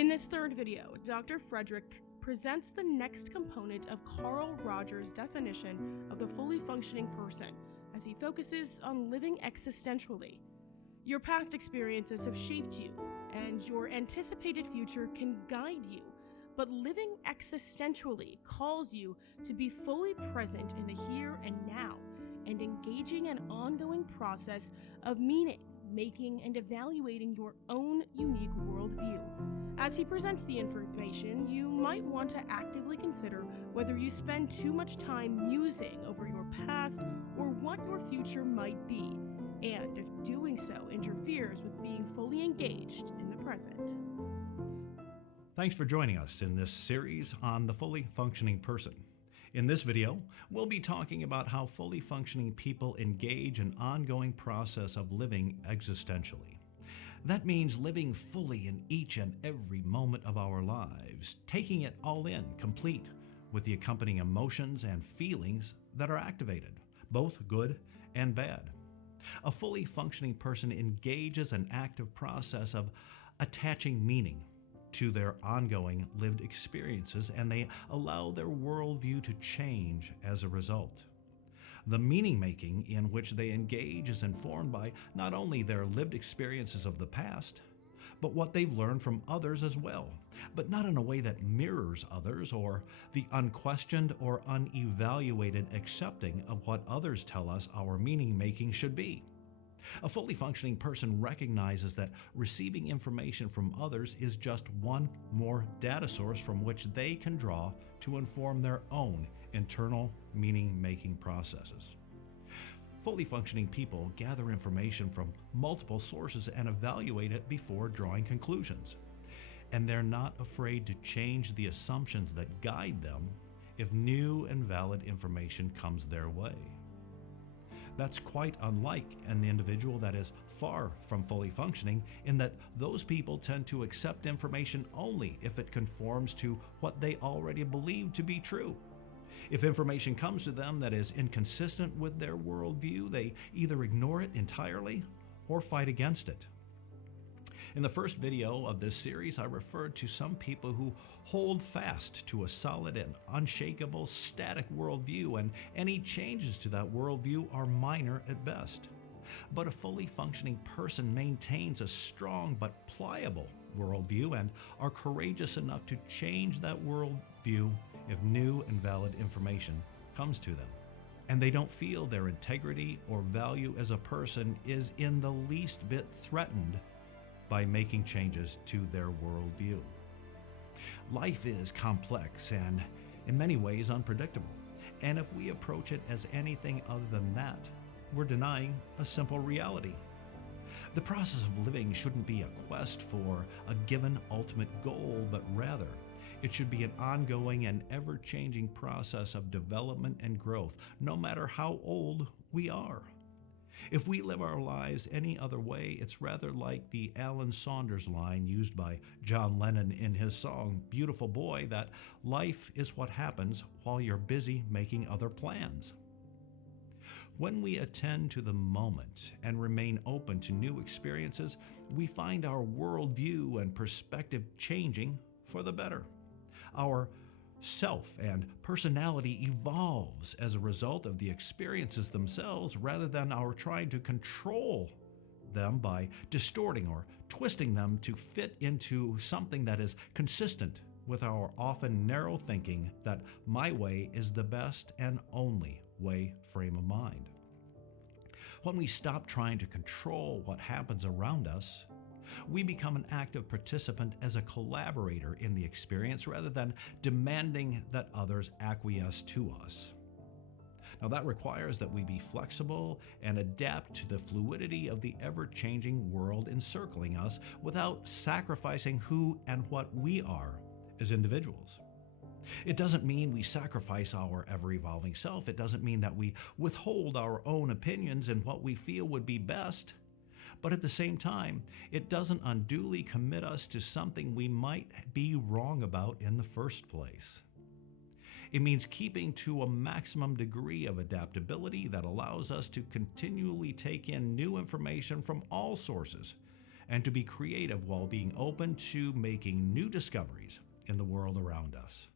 In this third video, Dr. Frederick presents the next component of Carl Rogers' definition of the fully functioning person as he focuses on living existentially. Your past experiences have shaped you, and your anticipated future can guide you, but living existentially calls you to be fully present in the here and now and engaging an ongoing process of meaning, making, and evaluating your own unique worldview. As he presents the information, you might want to actively consider whether you spend too much time musing over your past or what your future might be, and if doing so interferes with being fully engaged in the present. Thanks for joining us in this series on the fully functioning person. In this video, we'll be talking about how fully functioning people engage an ongoing process of living existentially. That means living fully in each and every moment of our lives, taking it all in, complete, with the accompanying emotions and feelings that are activated, both good and bad. A fully functioning person engages an active process of attaching meaning to their ongoing lived experiences, and they allow their worldview to change as a result. The meaning-making in which they engage is informed by not only their lived experiences of the past, but what they've learned from others as well, but not in a way that mirrors others or the unquestioned or unevaluated accepting of what others tell us our meaning-making should be. A fully functioning person recognizes that receiving information from others is just one more data source from which they can draw to inform their own internal meaning-making processes. Fully functioning people gather information from multiple sources and evaluate it before drawing conclusions. And they're not afraid to change the assumptions that guide them if new and valid information comes their way. That's quite unlike an individual that is far from fully functioning, in that those people tend to accept information only if it conforms to what they already believe to be true. If information comes to them that is inconsistent with their worldview, they either ignore it entirely or fight against it. In the first video of this series, I referred to some people who hold fast to a solid and unshakable static worldview, and any changes to that worldview are minor at best. But a fully functioning person maintains a strong but pliable worldview and are courageous enough to change that worldview if new and valid information comes to them. And they don't feel their integrity or value as a person is in the least bit threatened by making changes to their worldview. Life is complex and in many ways unpredictable, and if we approach it as anything other than that, we're denying a simple reality. The process of living shouldn't be a quest for a given ultimate goal, but rather it should be an ongoing and ever-changing process of development and growth, no matter how old we are. If we live our lives any other way, it's rather like the Alan Saunders line used by John Lennon in his song, Beautiful Boy, that life is what happens while you're busy making other plans. When we attend to the moment and remain open to new experiences, we find our worldview and perspective changing for the better. Our self and personality evolves as a result of the experiences themselves, rather than our trying to control them by distorting or twisting them to fit into something that is consistent with our often narrow thinking that my way is the best and only way frame of mind. When we stop trying to control what happens around us, we become an active participant as a collaborator in the experience rather than demanding that others acquiesce to us. Now, that requires that we be flexible and adapt to the fluidity of the ever-changing world encircling us without sacrificing who and what we are as individuals. It doesn't mean we sacrifice our ever-evolving self. It doesn't mean that we withhold our own opinions and what we feel would be best. But at the same time, it doesn't unduly commit us to something we might be wrong about in the first place. It means keeping to a maximum degree of adaptability that allows us to continually take in new information from all sources and to be creative while being open to making new discoveries in the world around us.